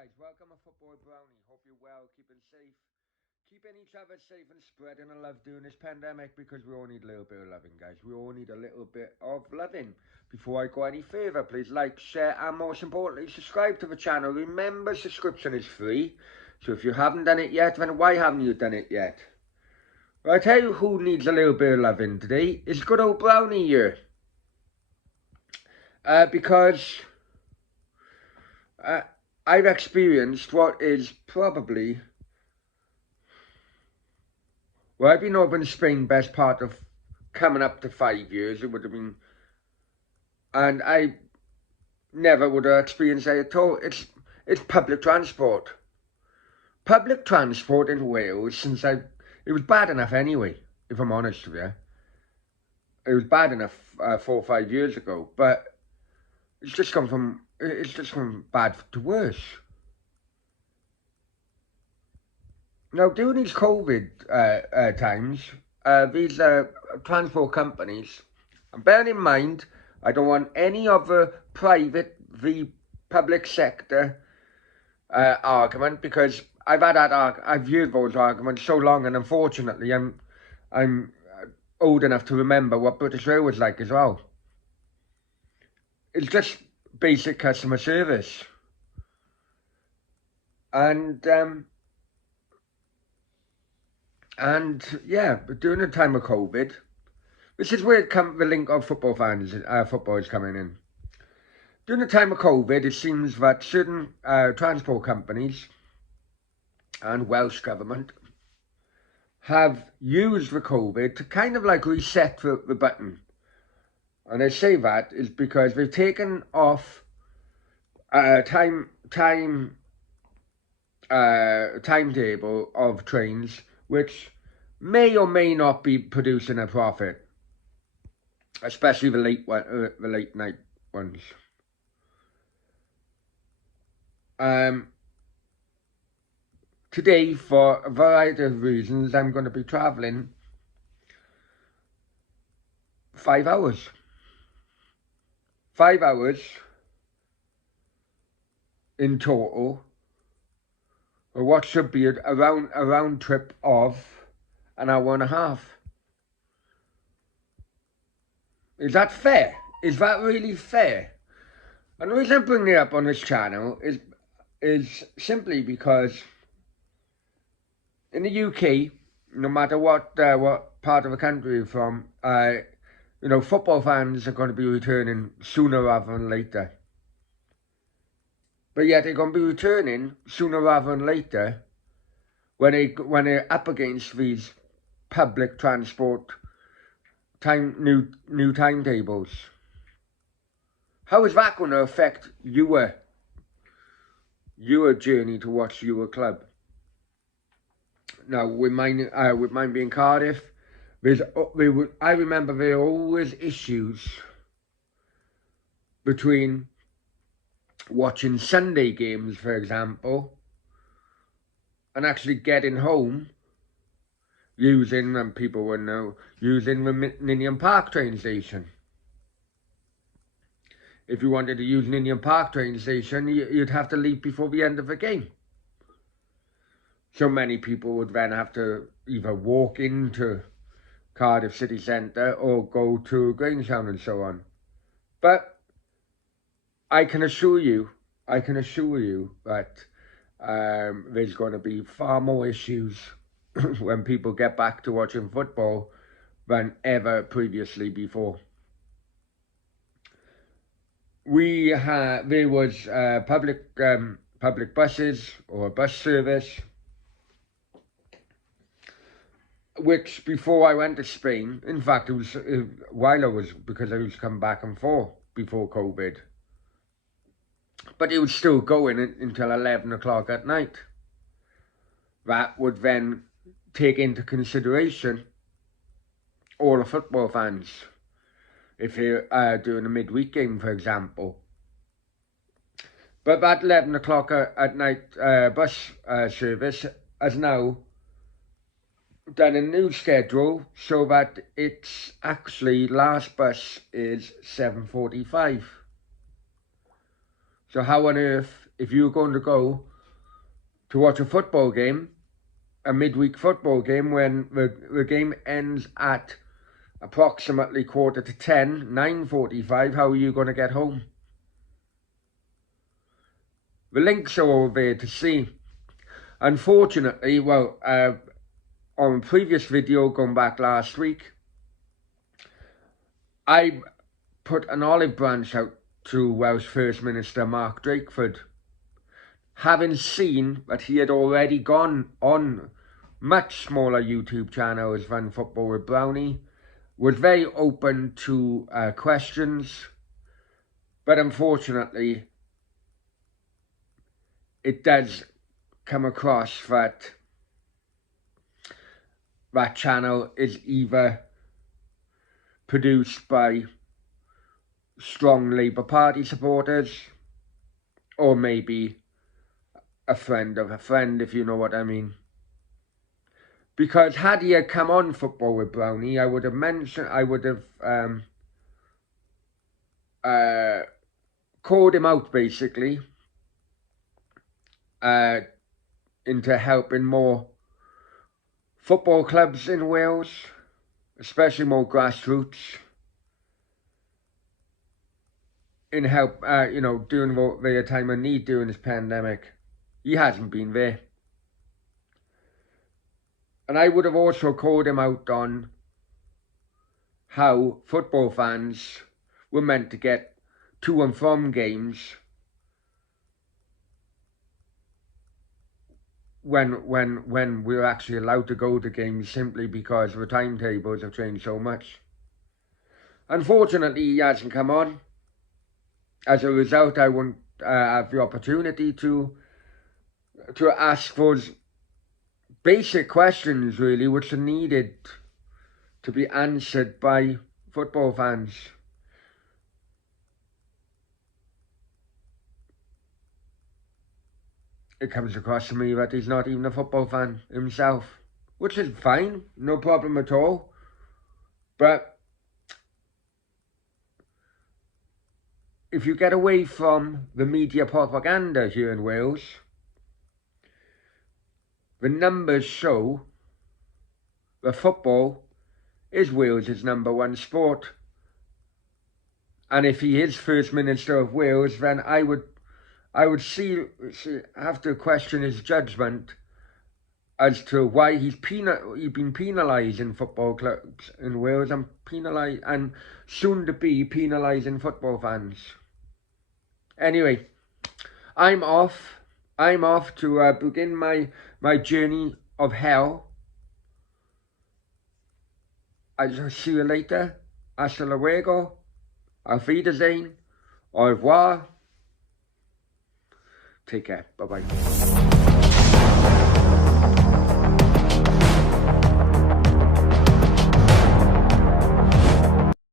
guys, welcome to Football Brownie. Hope you're well, keeping safe, keeping each other safe and spreading the love during this pandemic because we all need a little bit of loving, guys. We all need a little bit of loving. Before I go any further, please like, share, and most importantly, subscribe to the channel. Remember, subscription is free. So if you haven't done it yet, then why haven't you done it yet? Well, I tell you who needs a little bit of loving today. It's good old Brownie here. Because I've experienced what is probably, well, I've been over in Spain best part of coming up to 5 years. It would have been, and I never would have experienced it at all. It's public transport. Public transport in Wales it was bad enough anyway, if I'm honest with you. It was bad enough 4 or 5 years ago, but it's just from bad to worse. Now, during these COVID times, these transport companies, and bearing in mind, I don't want any of the the public sector argument, because I've heard those arguments so long, and unfortunately, I'm old enough to remember what British Rail was like as well. It's just basic customer service, and yeah, but during the time of COVID, this is where the link of football fans, football is coming in. During the time of COVID, it seems that certain transport companies and Welsh government have used the COVID to kind of like reset the button. And I say that is because they've taken off timetable of trains which may or may not be producing a profit, especially the late night ones. Today, for a variety of reasons, I'm going to be travelling 5 hours. 5 hours in total, or what should be a round trip of an hour and a half. Is that fair? Is that really fair? And the reason I'm bringing it up on this channel is simply because in the UK, no matter what part of the country you're from, football fans are going to be returning sooner rather than later. But yet they're going to be returning sooner rather than later when they're up against these public transport new timetables. How is that going to affect your journey to watch your club? Now, with mine being Cardiff, I remember there were always issues between watching Sunday games, for example, and actually getting home using, and people will know, using the Ninian Park train station. If you wanted to use Ninian Park train station, you'd have to leave before the end of the game. So many people would then have to either walk into Cardiff city centre or go to Grangetown and so on. But I can assure you that there's going to be far more issues when people get back to watching football than ever previously before. There was public buses or a bus service, which before I went to Spain, in fact it was because I was coming back and forth before COVID, but it was still going until 11 o'clock at night. That would then take into consideration all the football fans, if you're doing a midweek game, for example. But that 11 o'clock at night bus service has now done a new schedule so that it's actually last bus is 7:45. So how on earth, if you're going to go to watch a football game, a midweek football game, when the game ends at approximately 10:15, 9:45, how are you going to get home? The links are all there to see. Unfortunately, well, on a previous video going back last week, I put an olive branch out to Welsh First Minister Mark Drakeford, having seen that he had already gone on much smaller YouTube channels than Football with Brownie, was very open to questions, but unfortunately it does come across that that channel is either produced by strong Labour Party supporters, or maybe a friend of a friend, if you know what I mean. Because had he come on Football with Brownie, I would have called him out, basically, into helping more football clubs in Wales, especially more grassroots, in help, during their time of need during this pandemic. He hasn't been there. And I would have also called him out on how football fans were meant to get to and from games when we're actually allowed to go to games, simply because the timetables have changed so much. Unfortunately, he hasn't come on. As a result, I won't have the opportunity to ask those basic questions, really, which are needed to be answered by football fans. It comes across to me that he's not even a football fan himself, which is fine, no problem at all. But if you get away from the media propaganda here in Wales, the numbers show that football is Wales' #1 sport. And if he is First Minister of Wales, then I would have to question his judgment as to why he's been penalising football clubs in Wales, and soon to be penalising football fans. Anyway, I'm off to begin my journey of hell. I'll see you later. Hasta luego. Auf Wiedersehen. Au revoir. Take care. Bye-bye.